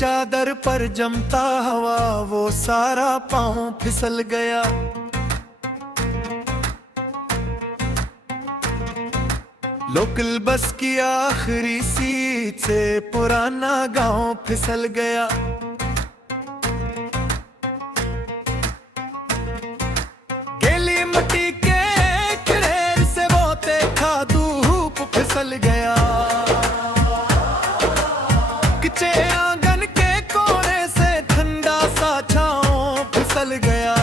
चादर पर जमता हवा वो सारा पाँव फिसल गया। लोकल बस की आखिरी सीट से पुराना गांव फिसल गया। गीली मिट्टी के किनारे से वो देखा धूप फिसल गया। कच्चे आंगन के कोने से ठंडा सा छांव फिसल गया।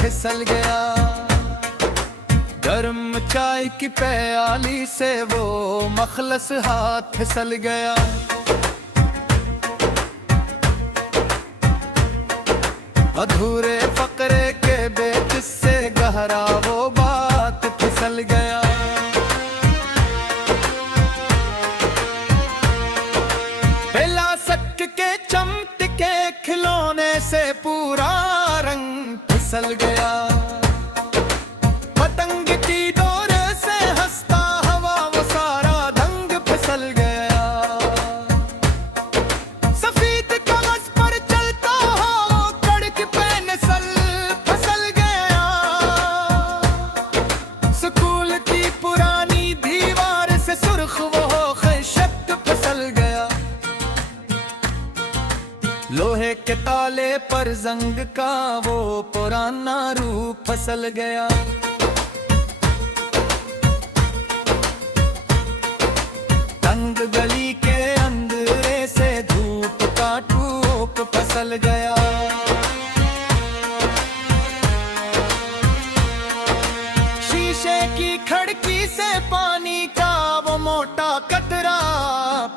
फिसल गया। गर्म चाय की प्याली से वो मखलस हाथ फिसल गया। अधूरे फकरे के बेच से गहरा वो बात फिसल गया। बेला सक के चमटके खिलौने से पूरा रंग फिसल गया। पतंग की डोर से हंसता हवा वो सारा ढंग फिसल गया। सफेद कागज पर चलता हो कड़क पेंसिल फिसल गया। स्कूल की पुरानी दीवार से सुर्ख वो खत फिसल गया। लोहे के ताले पर जंग का वो पुराना रूप फिसल गया। तंग गली के अंधेरे से धूप का टूप फिसल गया। शीशे की खिड़की से पानी का वो मोटा कतरा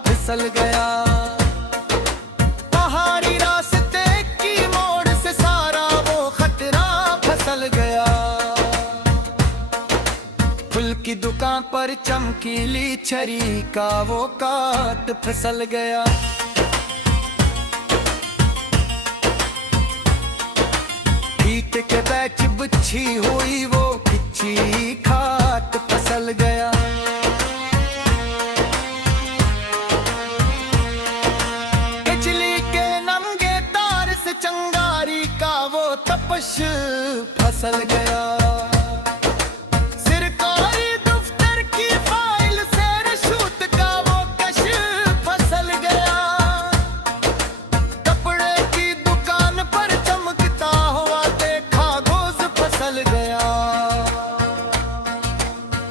फिसल गया। फूल की दुकान पर चमकीली छरी का वो काट फिसल गया। ईंट के बैच बिछी हुई वो कच्ची खाट फिसल गया। बिजली के नंगे तार से चंगारी का वो तपश फिसल गया।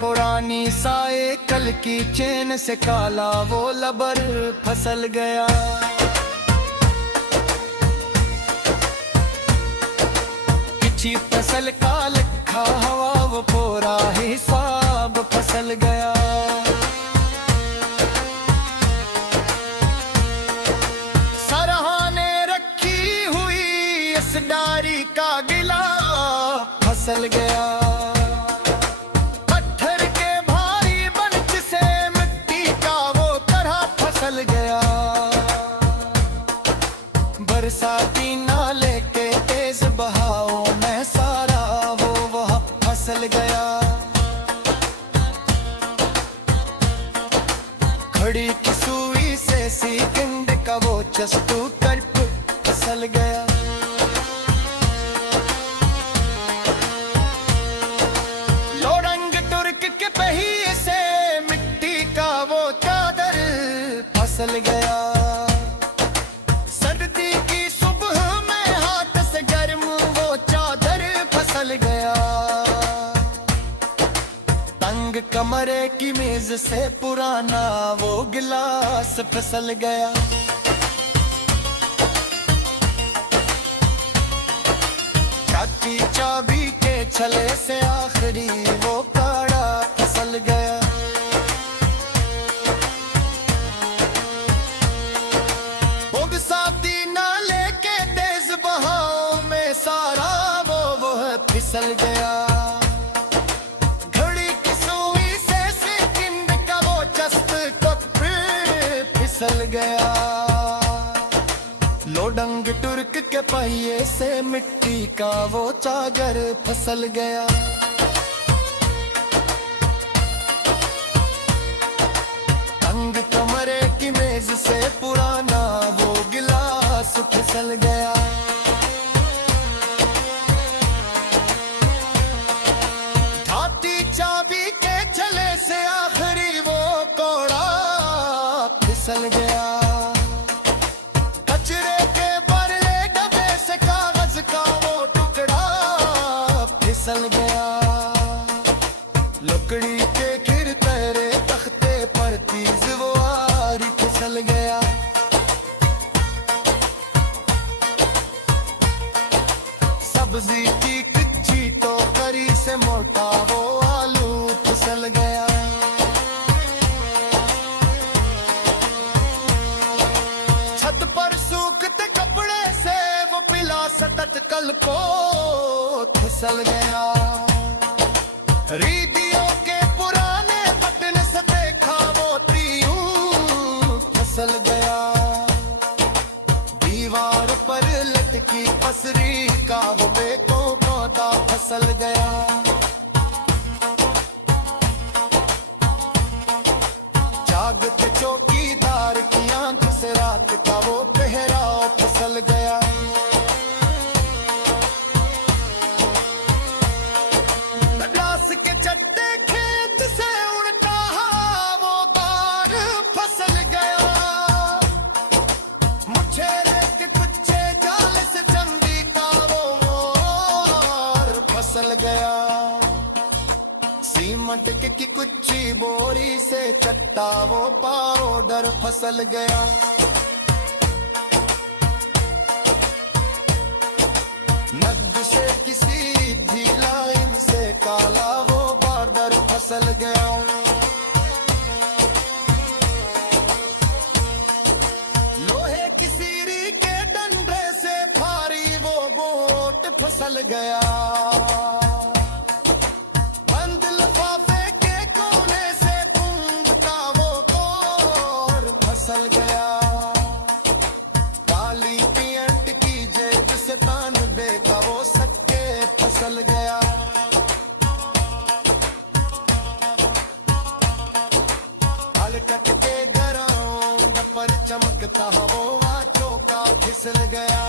पुरानी साइकिल की चेन से काला वो लबर फिसल गया। किसी फसल का लिखा हवा वो पूरा हिसाब फिसल गया। सरहाने रखी हुई इस डायरी का गिलाफ फिसल गया। बरसाती नाले के तेज बहाव में सारा वो वहाँ फिसल गया। खड़ी की सुई से सीकंड का वो चस्तू कर्प फिसल गया। लोरंग तुर्क के पहिए से मिट्टी का वो चादर फिसल गया। तंग कमरे की मेज से पुराना वो गिलास फिसल गया। चाची चाबी के छले से आखिरी वो काड़ा फिसल गया। बरसाती नाले के तेज बहाव में सारा वो फिसल गया। फिसल गया। ट्रक के पहिए से मिट्टी का वो चादर फिसल गया। तंग कमरे की मेज से पुराना वो गिलास फिसल गया। ढाती चाबी के छले से आखिरी वो कोड़ा फिसल गया। कचरे के बरले डब्बे से कागज का वो टुकड़ा फिसल गया। लकड़ी के गिर तेरे तख्ते पर तीज वो आरी फिसल गया। सब्जी की कच्ची टोकरी से मोटा वो आलू फिसल गया। छत पर सूखते कपड़े से वो पिला सतत कल को फिसल गया। रीदियों के पुराने बटन से देखा वो तीयूं फिसल गया। दीवार पर लटकी पसरी का वो बेकों पौधा फिसल गया। जागते चौकीदार की आंख से रात का वो पहराव फिसल गया। ग्लास के चट्टे खेत से उड़ता वो बार फिसल गया। मुछेरे के कुच्चे जाल से चंदी का वो मोर फिसल गया। सीमेंट की कुच्ची बोरी से चट्टा वो पाउडर फिसल गया। नग से किसी भी लाइन से काला वो बॉर्डर फिसल गया। लोहे की सीरी के डंडे से भारी वो गोट फिसल गया। बंद लिफाफे के कोने से बूंद का वो कोर फिसल गया। काली पेंट की जेब से तान देखा वो सट्टे फिसल गया। हलकट के ग्राउंड पर चमकता वो चौका फिसल गया।